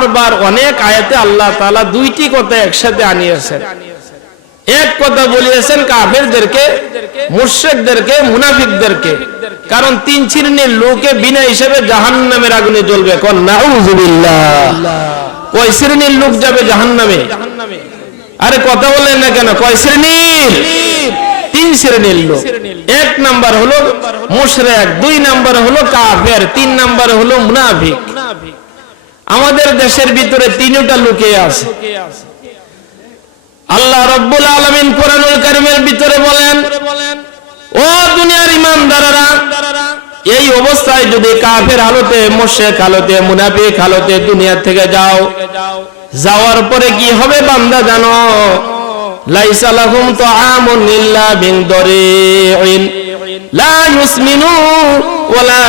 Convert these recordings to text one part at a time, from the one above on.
বারবার অনেক আয়াতে আল্লাহ তাআলা দুইটি কথা একসাথে আনিয়েছেন। এক কথা বলিয়েছেন কাফেরদেরকে, মুশরিকদেরকে, মুনাফিকদেরকে। কারণ তিন শ্রেণির লোকে বিনা হিসেবে জাহান্নামের আগুনে জ্বলবে। কয় শ্রেণির লোক যাবে জাহান্নামে? আরে কথা না কেন? কয় শ্রেণির? তিন শ্রেণির লোক। এক নাম্বার হলো মুশরিক, দুই নাম্বার হলো কাফের, তিন নাম্বার হলো মুনাফিক। আমাদের দেশের ভিতরে তিনটা লুকিয়ে আছে। আল্লাহ রব্বুল আলমিন কোরআনুল কারিমের ভিতরে বলেন, ও দুনিয়ার ইমানদারেরা, এই অবস্থায় যদি কাফের হালতে মোশেক হালতে, মুনাফিক হালতে দুনিয়া থেকে যাও, যাওয়ার পরে কি হবে বান্দা জানো? লাইসা লাহুম তাআমুন ইল্লা মিন দরিইন, লা ইউসমিনু ওয়ালা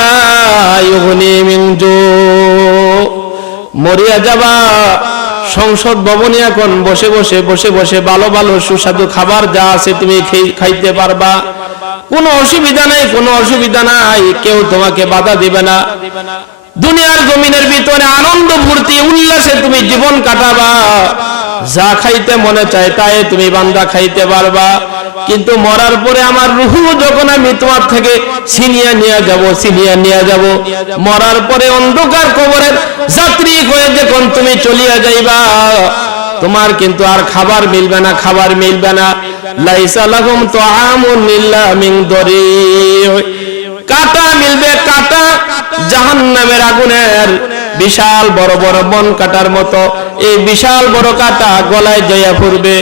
ইউগনি মিন জু। মরিয়া যাবা। সংসদ ভবনে এখন বসে বসে বসে বসে ভালো ভালো সুস্বাদু খাবার যা আছে তুমি খাইতে পারবা। কোনো অসুবিধা নাই, কোনো অসুবিধা নাই, কেউ তোমাকে বাধা দিবে না। দুনিয়ার জমিনের ভিতরে আনন্দ, ফুর্তি, উল্লাসে তুমি জীবন কাটাবা। যা খাইতে মনে চায় তাই তুমি বান্দা খাইতে পারবা। কিন্তু মরার পরে আমার রুহু যখন আমি তোমার থেকে ছিনিয়ে নিয়ে যাব, ছিনিয়ে নিয়ে যাব, মরার পরে অন্ধকার কবরের যাত্রী হয়ে যখন তুমি চলিয়া যাইবা, তোমার কিন্তু আর খাবার মিলবে না, খাবার মিলবে না। লাইসা লাহুম তাআমুন ইল্লা মিন দরি কাটা মিলবে, কাটা জাহান্নামের আগুনের বিশাল বড় বড় বন কাটার মতো। এই বিশাল বড় কাটা গলায় জয়া পড়বে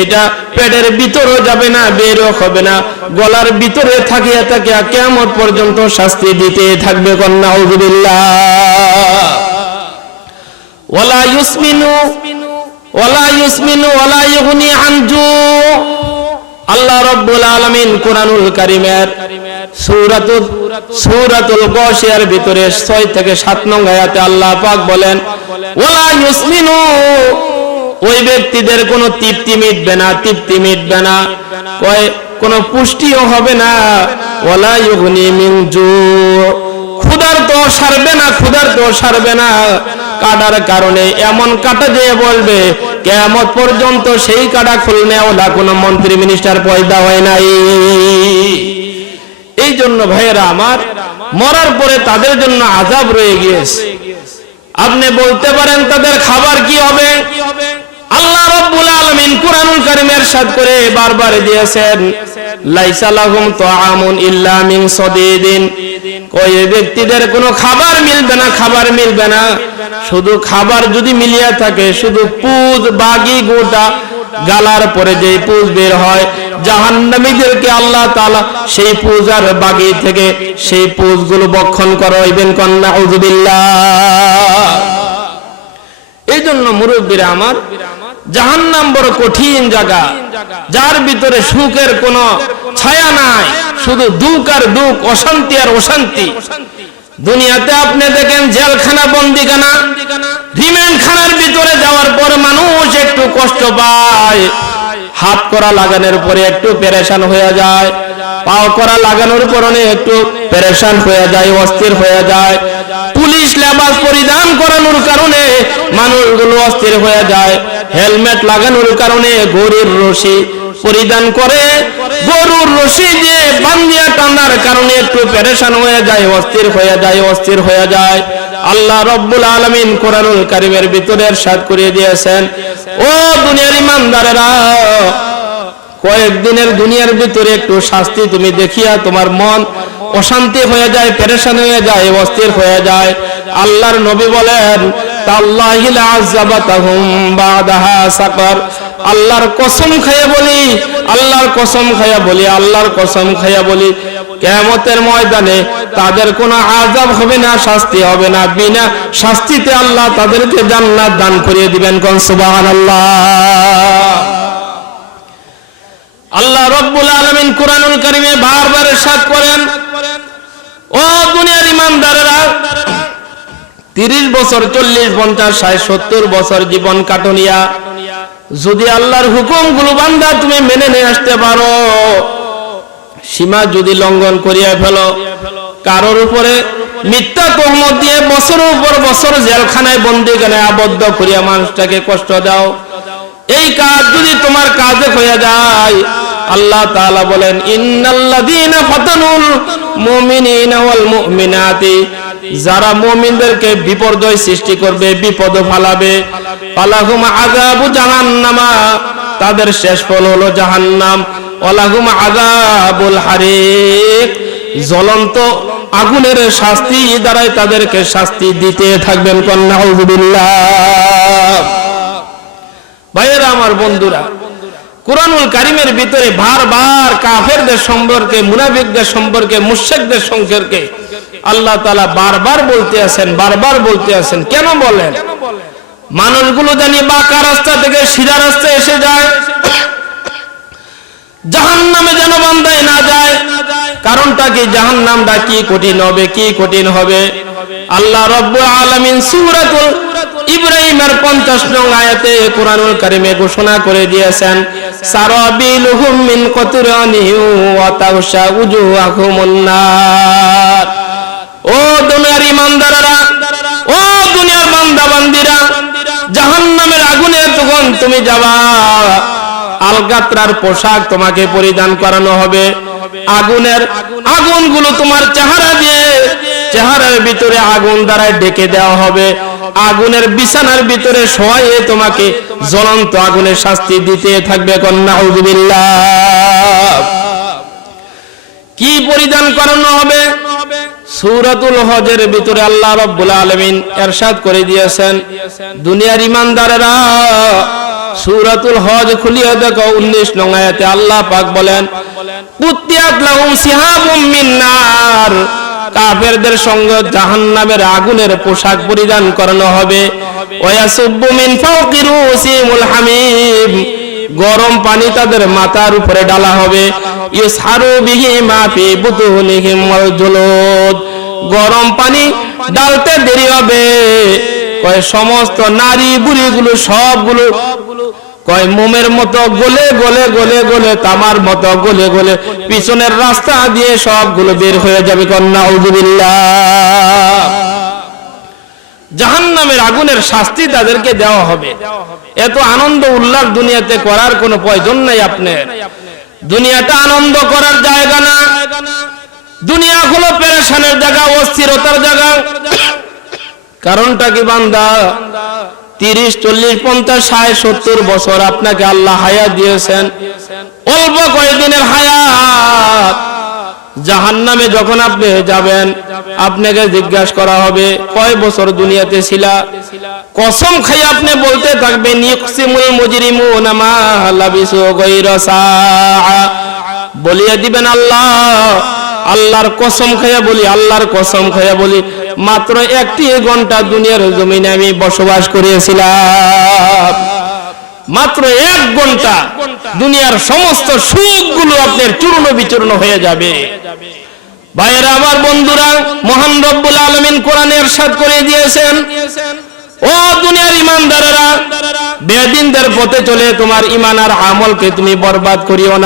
এটা পেটের ভিতরও যাবে না, বেরও হবে না। গলার ভিতরে থাকিয়া থাকিয়া কেমন পর্যন্ত শাস্তি দিতে থাকবে কন্যা ওয়ালা ইউসমিনু ওয়ালা ইউসমিনু, ওয়ালা ইউগনি আনজু আল্লাহ রাব্বুল আলামিন কোরআনুল কারীমের সূরাতুল সূরাতুল গাশিয়ার ভিতরে 6 থেকে 7 নং আয়াতে আল্লাহ পাক বলেন, ওয়ালা ইউসমিনু ওই ব্যক্তিদের কোনো তৃপ্তি মিটবে না, তৃপ্তি মিটবে না। কয়, কোনো পুষ্টিও হবে না। ওয়ালা ইউগনি মিন জু। ক্ষুধার তো সারবে না ক্ষুধার তো সারবে না। কাটার কারণে এমন কাটা দিয়ে বলবে কেমত পর্যন্ত সেই কাটা খুলনে ওলা কোনো মন্ত্রী মিনিস্টার পয়দা হয় নাই। এই জন্য ভাইয়েরা আমার, মরার পরে তাদের জন্য আজাব রয়ে গিয়েছে। আপনি বলতে পারেন তাদের খাবার কি হবে? আল্লাহ রাব্বুল আলামিন কুরআনুল কারীমের সাথ করে বারবার দিয়েছেন, লাইসা লাহুম তাআমুন ইল্লা মিন সাদিদিন। কই ব্যক্তিদের কোনো খাবার মিলবে না, খাবার মিলবে না। শুধু খাবার যদি মিলিয়া থাকে, শুধু পুজ বাগি গোটা গালার পরে যে পুজ বের হয়, জাহান্নামীদেরকে আল্লাহ তাআলা সেই পুজ আর বাগি থেকে সেই পুজগুলো বক্ষণ করাইবেন কন্যা উযুবিল্লাহ এই জন্য মুরব্বীরা আমার, জাহান্নাম বড় কঠিন জায়গা। যার ভিতরে সুখের কোনো ছায়া নাই, শুধু দুঃখ আর দুঃখ, অশান্তি আর অশান্তি। দুনিয়াতে আপনি দেখেন জেলখানা, বন্দিখানা। রিমান্ড খানার ভিতরে যাওয়ার পর মানুষ একটু কষ্ট পায়। হাত করা লাগানোর পরে একটু পেরেশান হয়ে যায়। পাও করা লাগানোর পরনে একটু পেরেশান হয়ে যায়, অস্থির হয়ে যায়। পুলিশ লেবাস পরিধান করানোর কারণে মানুষগুলো অস্থির হয়ে যায়। হেলমেট লাগানোর কারণে গরুর রশি পরিধান করে। গরুর রশি দিয়ে বান্ধিয়া টানার কারণে একটু পেরেশান হয়ে যায়, অস্থির হয়ে যায়, অস্থির হয়ে যায়। আল্লাহ রব্বুল আলমিন কোরআনুল কারিমের ভিতরে সাত করিয়ে দিয়েছেন। ও দুনিয়ার ইমানদারেরা, কয়েকদিনের দুনিয়ার ভিতরে একটু শাস্তি তুমি দেখিয়া তোমার মন অশান্তি হয়ে যায়, পেরেশান হয়ে যায় অস্থির হয়ে যায়। আল্লাহর নবী বলেন আল্লাহর কসম খাইয়া বলি, আল্লাহর কসম খাইয়া বলি, আল্লাহর কসম খাইয়া বলি, কেয়ামতের ময়দানে তাদের কোনো আজাব হবে না, শাস্তি হবে না। বিনা শাস্তিতে আল্লাহ তাদেরকে জান্নাত দান করিয়ে দিবেন, কোন আল্লাহ রব্বুল আলমিন কোরআনুল করিমে বারবার সাত করেন ইমানদারেরা তিরিশ বছর, চল্লিশ, পঞ্চাশ, ষাট, সত্তর বছর জীবন কাটনিয়া, যদি আল্লাহর হুকুমগুলো বান্দা তুমি মেনে নিয়ে আসতে পারো, সীমা যদি লঙ্ঘন করিয়া ফেলো, কারোর উপরে মিথ্যা তহমত দিয়ে বছরের উপর বছর জেলখানায় বন্দিখানায় আবদ্ধ করিয়া মানুষটাকে কষ্ট দাও। এই কাজ যদি তোমার কাজে হয়ে যায় আল্লাহ তাআলা বলেন, ইন্নাল্লাযীনা যারা মুমিনদেরকে বিপর্যয় সৃষ্টি করবে, বিপদ ফালাবে। জাহান্নামা তাদের শেষ ফল হলো জাহান্নাম। জ্বলন্ত আগুনের শাস্তি দ্বারাই তাদেরকে শাস্তি দিতে থাকবেন কন্যা ভাইয়েরা, আমার বন্ধুরা কোরআনুল কারিমের ভিতরে বারবার কাফেরদের সম্পর্কে, মুনাফিকদের সম্পর্কে, মুশরিকদের সম্পর্কে আল্লাহ তাআলা বারবার বলতে আছেন, বারবার বলতে আছেন। কেন বলেন? মানুষগুলো জানি বাঁকা রাস্তা থেকে সিধা রাস্তায় এসে যায়। জাহান নামে যেন বান্দায় না যায়। কারণটা কি? জাহান নামটা কি কঠিন হবে, কি কঠিন হবে? আল্লাহ রব্বুল আলামিন ইব্রাহিমের 50 নং আয়াতে কোরআনুল কারীমে ঘোষণা করে দিয়েছেন সারাবিলুহুম মিন কতরানি ওয়া তাগশা উজুহাকুমুন নার ও দুনিয়ার ইমানদাররা, ও দুনিয়ার বান্দা বান্দিরা জাহান্নামের আগুনে তখন তুমি যাবা, আলগাত্রার পোশাক তোমাকে পরিধান করানো হবে। আগুনের আগুনগুলো তোমার চেহারা দিয়ে, চেহারার ভিতরে আগুন দ্বারা ডেকে দেওয়া হবে। আগুনের বিছানার ভিতরে শোয়াইয়ে তোমাকে জ্বলন্ত আগুনের শাস্তি দিতে থাকবে কি পরিধান করানো হবে? সূরাতুল হজের ভিতরে আল্লাহ রাব্বুল আলামিন এরশাদ করে দিয়েছেন, দুনিয়ার ইমানদারেরা সূরাতুল হজ খুলিয়ে দেখো 19 নং আল্লাহ পাক বলেন কুতিয়াত লাহুম সিহাবুম মিন কাফেরদের সঙ্গে জাহান্নামের আগুনের পোশাক পরিধান করানো হবে। গরম পানি তাদের মাথার উপরে ডালা হবে। গরম পানি ডালতে দেরি হবে। সমস্ত নারী বুড়িগুলো সবগুলো কয়, মোমের মতো গলে গলে গলে গলে, তামার মতো গলে গলে, পিছনের রাস্তা দিয়ে সবগুলো বের হয়ে যাবে কন্যা জাহান্নামের আগুনের শাস্তি তাদেরকে দেওয়া হবে। এত আনন্দ উল্লাস দুনিয়াতে করার কোনো প্রয়োজন নাই আপনার। দুনিয়াটা আনন্দ করার জায়গা না। দুনিয়া হলো পেরেশানের জায়গা, অস্থিরতার জায়গা। কারণটা কি বান্দা? তিরিশ, চল্লিশ, পঞ্চাশ, ষাট, সত্তর বছর আপনাকে আল্লাহ হায়াত দিয়েছেন। অল্প কয়েকদিনের হায়াত। জাহান নামে যখন আপনি যাবেন, আপনাকে জিজ্ঞাসা করা হবে, কয় বছর দুনিয়াতে ছিলা? কসম খাই আপনি বলতে থাকবেন বলিয়ে দিবেন আল্লাহ, আল্লাহর কসম খাইয়া বলি, আল্লাহর কসম খাইয়া বলি। মাত্র একটি ঘণ্টা দুনিয়ার জমিনে আমি বসবাস করিয়েছিলাম। মাত্র এক ঘণ্টা দুনিয়ার সমস্ত সুখগুলো আপনার চূর্ণ বিচূর্ণ হয়ে যাবে। ভাইয়েরা, আমার বন্ধুরা, মহান রব্বুল আলমিন কোরআনের সাথ করে দিয়েছেন। ও দুনিয়ার ইমানদারেরা, বেদিনদের পথে চলে তোমার ইমান আর আমলকে তুমি বরবাদ করিও না।